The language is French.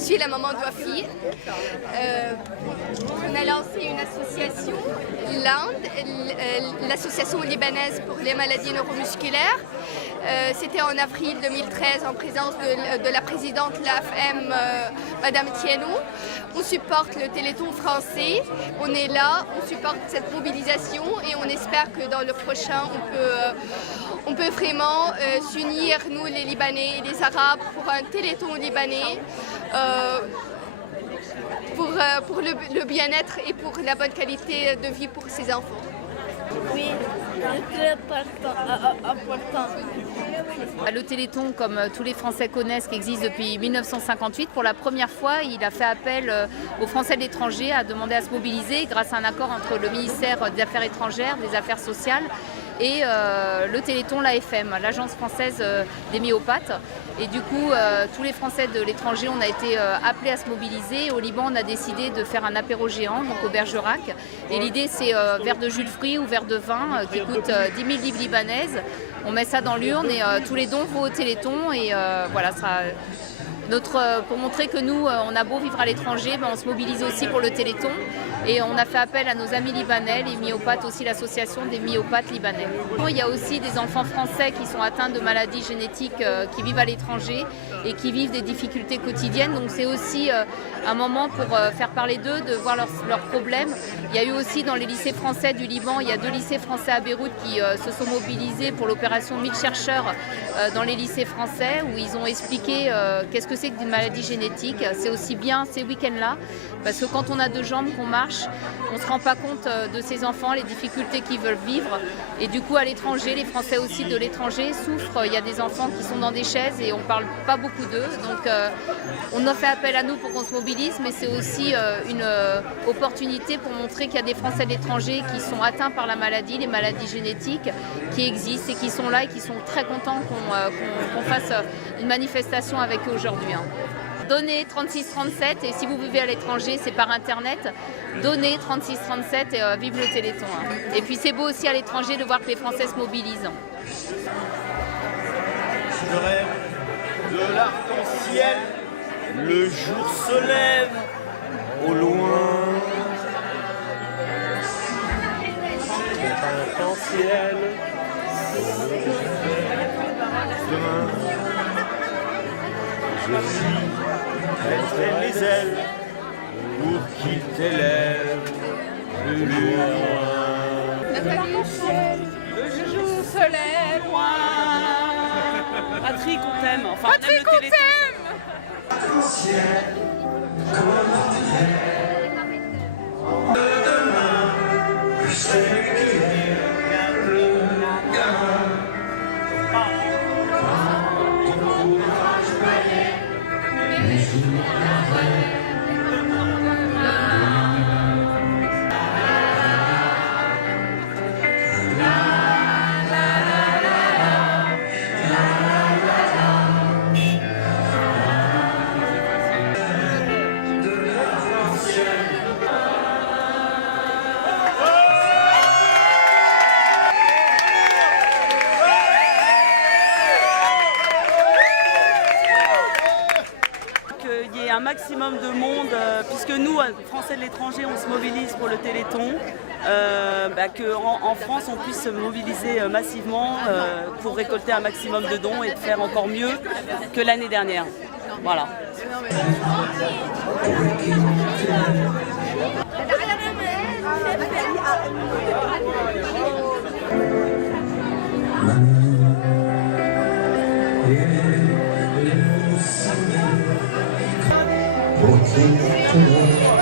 suis la maman d'Wafi. On a lancé une association, l'Inde, l'association libanaise pour les maladies neuromusculaires. C'était en avril 2013 en présence de la présidente de l'AFM, Madame Thienot. On supporte le Téléthon français, on est là, on supporte cette mobilisation et on espère que dans le prochain on peut vraiment s'unir, nous les Libanais et les Arabes, pour un Téléthon libanais. Pour le bien-être et pour la bonne qualité de vie pour ses enfants. Oui, c'est très important. Le Téléthon, comme tous les Français connaissent, qui existe depuis 1958, pour la première fois, il a fait appel aux Français de l'étranger à demander à se mobiliser grâce à un accord entre le ministère des Affaires étrangères, des Affaires sociales et le Téléthon, l'AFM, l'Agence française des myopathes. Et du coup, tous les Français de l'étranger, on a été appelés à se mobiliser. Au Liban, on a décidé de faire un apéro géant, donc au Bergerac. Et l'idée, c'est verre de jus de fruits ou verre de vin qui coûte 10 000 livres libanaises. On met ça dans l'urne et tous les dons vont au Téléthon. Et voilà, ça sera pour montrer que nous, on a beau vivre à l'étranger, on se mobilise aussi pour le Téléthon. Et on a fait appel à nos amis libanais, les myopathes, aussi l'association des myopathes libanais. Il y a aussi des enfants français qui sont atteints de maladies génétiques qui vivent à l'étranger et qui vivent des difficultés quotidiennes. Donc c'est aussi un moment pour faire parler d'eux, de voir leurs problèmes. Il y a eu aussi dans les lycées français du Liban, il y a 2 lycées français à Beyrouth qui se sont mobilisés pour l'opération 1000 chercheurs dans les lycées français où ils ont expliqué qu'est-ce que c'est que d'une maladie génétique. C'est aussi bien ces week-ends-là parce que quand on a 2 jambes, qu'on marche, on ne se rend pas compte de ces enfants, les difficultés qu'ils veulent vivre. Et du coup, à l'étranger, les Français aussi de l'étranger souffrent. Il y a des enfants qui sont dans des chaises et on ne parle pas beaucoup d'eux. Donc, on a fait appel à nous pour qu'on se mobilise, mais c'est aussi une opportunité pour montrer qu'il y a des Français de l'étranger qui sont atteints par la maladie, les maladies génétiques, qui existent et qui sont là et qui sont très contents qu'on fasse une manifestation avec eux aujourd'hui. Donnez 3637 et si vous vivez à l'étranger, c'est par internet. Donnez 3637 et vive le Téléthon. Et puis c'est beau aussi à l'étranger de voir que les Français se mobilisent. Je rêve de l'arc-en-ciel, le jour se lève au loin. L'arc-en-ciel, demain, je suis. Elle traîne les ailes pour qu'il t'élève plus loin. Le joujou se lève loin. Patrick, on t'aime. Enfin, Patrick, on t'aime. Qu'il y ait un maximum de monde, puisque nous, Français de l'étranger, on se mobilise pour le Téléthon, qu'en France, on puisse se mobiliser massivement pour récolter un maximum de dons et de faire encore mieux que l'année dernière. Voilà. What's in the